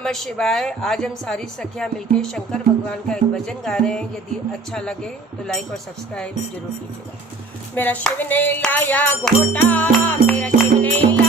नमः शिवाय। आज हम सारी सखियाँ मिलकर शंकर भगवान का एक भजन गा रहे हैं। यदि अच्छा लगे तो लाइक और सब्सक्राइब जरूर कीजिएगा। मेरा शिव ने लाया घोटा, मेरा शिव ने